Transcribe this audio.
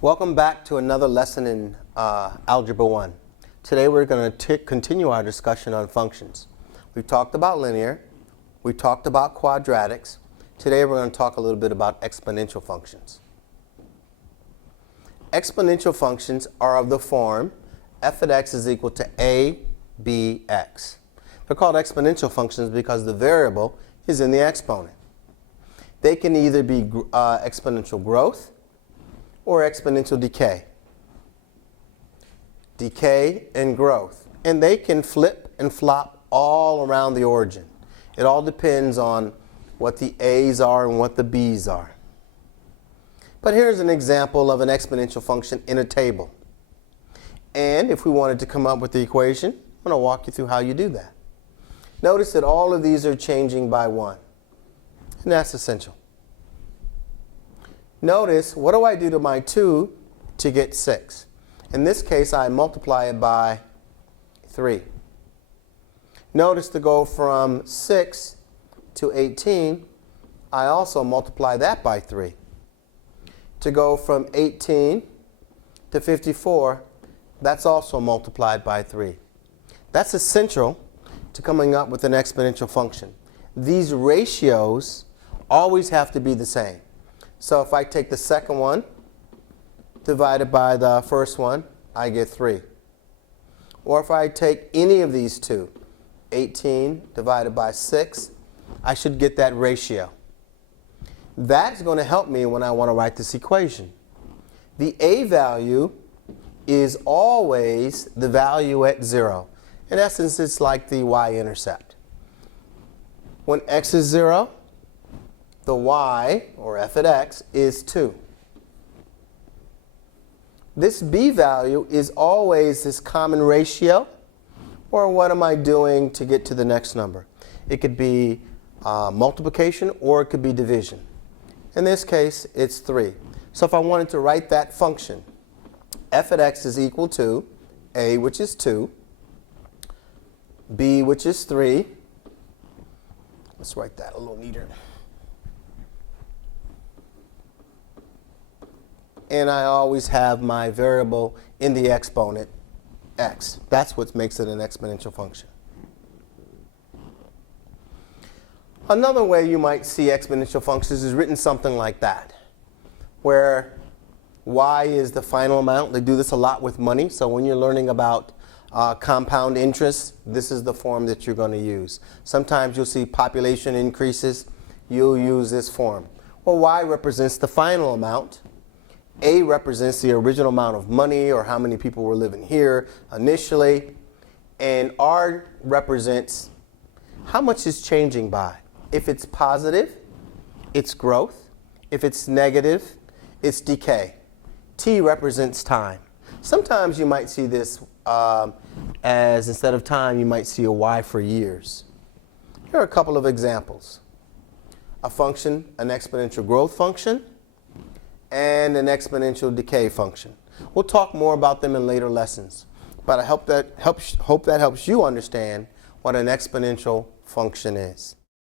Welcome back to another lesson in Algebra 1. Today we're going to continue our discussion on functions. We've talked about linear, we talked about quadratics. Today we're going to talk a little bit about exponential functions. Exponential functions are of the form f of x is equal to a, b, x. They're called exponential functions because the variable is in the exponent. They can either be exponential growth or exponential decay. Decay and growth. And they can flip and flop all around the origin. It all depends on what the a's are and what the b's are. But here's an example of an exponential function in a table. And if we wanted to come up with the equation, I'm going to walk you through how you do that. Notice that all of these are changing by 1. And that's essential. Notice, what do I do to my 2 to get 6? In this case, I multiply it by 3. Notice to go from 6 to 18, I also multiply that by 3. To go from 18 to 54, that's also multiplied by 3. That's essential to coming up with an exponential function. These ratios always have to be the same. So if I take the second one divided by the first one, I get 3. Or if I take any of these two, 18 divided by 6, I should get that ratio. That's going to help me when I want to write this equation. The a value is always the value at 0. In essence, it's like the y-intercept. When x is 0, the y, or f at x, is 2. This b value is always this common ratio, or what am I doing to get to the next number? It could be multiplication or it could be division. In this case, it's 3. So if I wanted to write that function, f at x is equal to a, which is 2, b, which is 3. Let's write that a little neater. And I always have my variable in the exponent, x. That's what makes it an exponential function. Another way you might see exponential functions is written something like that, where y is the final amount. They do this a lot with money. So when you're learning about compound interest, this is the form that you're going to use. Sometimes you'll see population increases. You'll use this form. Well, y represents the final amount. A represents the original amount of money, or how many people were living here initially. And R represents how much is changing by. If it's positive, it's growth. If it's negative, it's decay. T represents time. Sometimes you might see this as, instead of time, you might see a Y for years. Here are a couple of examples. A function, an exponential growth function, and an exponential decay function. We'll talk more about them in later lessons, but I hope that helps you understand what an exponential function is.